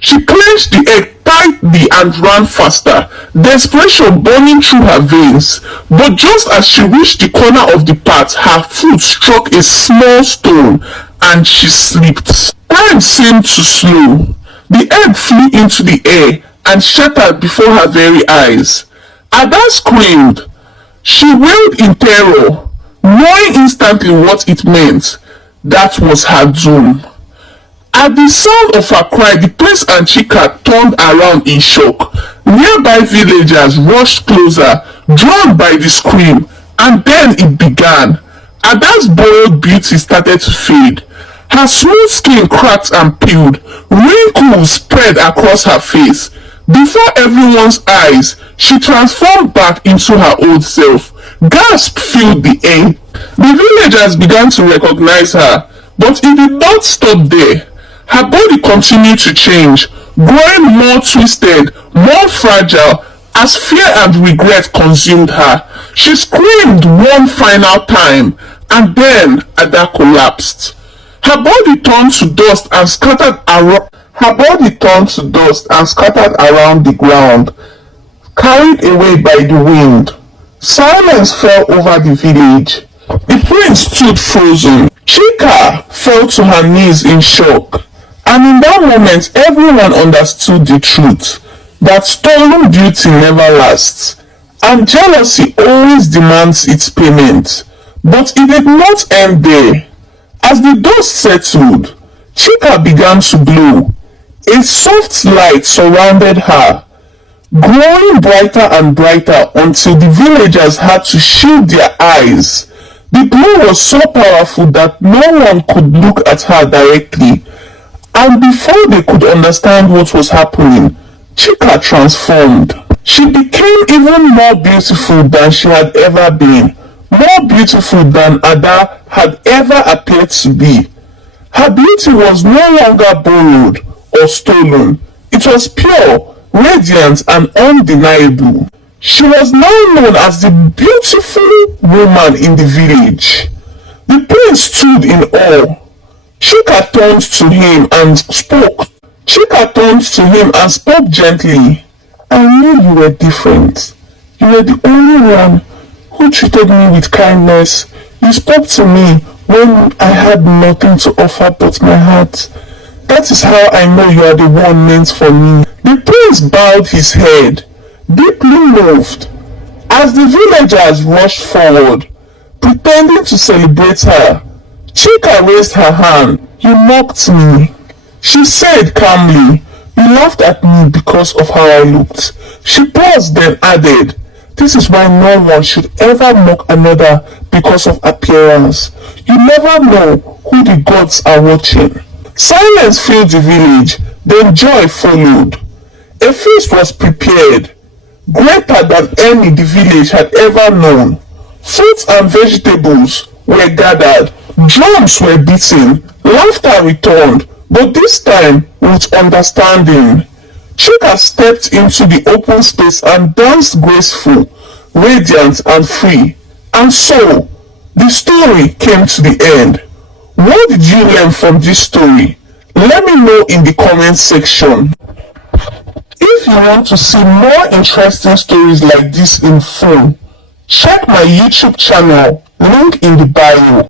She clenched the egg tightly and ran faster, desperation burning through her veins. But just as she reached the corner of the path, her foot struck a small stone and she slipped. Time seemed to slow. The egg flew into the air and shattered before her very eyes. Ada screamed. She wailed in terror, knowing instantly what it meant. That was her doom. At the sound of her cry, the prince and Chika turned around in shock. Nearby villagers rushed closer, drawn by the scream, and then it began. Ada's borrowed beauty started to fade. Her smooth skin cracked and peeled. Wrinkles spread across her face. Before everyone's eyes, she transformed back into her old self. Gasps filled the air. The villagers began to recognize her, but it did not stop there. Her body continued to change, growing more twisted, more fragile, as fear and regret consumed her. She screamed one final time, and then Ada collapsed. Her body turned to dust and scattered around. The ground, carried away by the wind. Silence fell over the village. The prince stood frozen. Chika fell to her knees in shock. And in that moment, everyone understood the truth, that stolen beauty never lasts, and jealousy always demands its payment. But it did not end there. As the dust settled, Chika began to glow. A soft light surrounded her, growing brighter and brighter until the villagers had to shield their eyes. The glow was so powerful that no one could look at her directly. And before they could understand what was happening, Chika transformed. She became even more beautiful than she had ever been, more beautiful than Ada had ever appeared to be. Her beauty was no longer borrowed or stolen. It was pure, radiant, and undeniable. She was now known as the beautiful woman in the village. The prince stood in awe. Chika turned to him and spoke gently. I knew you were different. You were the only one who treated me with kindness. You spoke to me when I had nothing to offer but my heart. That is how I know you are the one meant for me. The prince bowed his head, deeply moved. As the villagers rushed forward, pretending to celebrate her, Chika raised her hand. You mocked me, she said calmly. You laughed at me because of how I looked. She paused, then added, this is why no one should ever mock another because of appearance. You never know who the gods are watching. Silence filled the village, then joy followed. A feast was prepared, greater than any the village had ever known. Fruits and vegetables were gathered, drums were beaten, laughter returned, but this time with understanding. Chika stepped into the open space and danced graceful, radiant and free. And so, the story came to the end. What did you learn from this story? Let me know in the comment section. If you want to see more interesting stories like this in full, check my YouTube channel, link in the bio.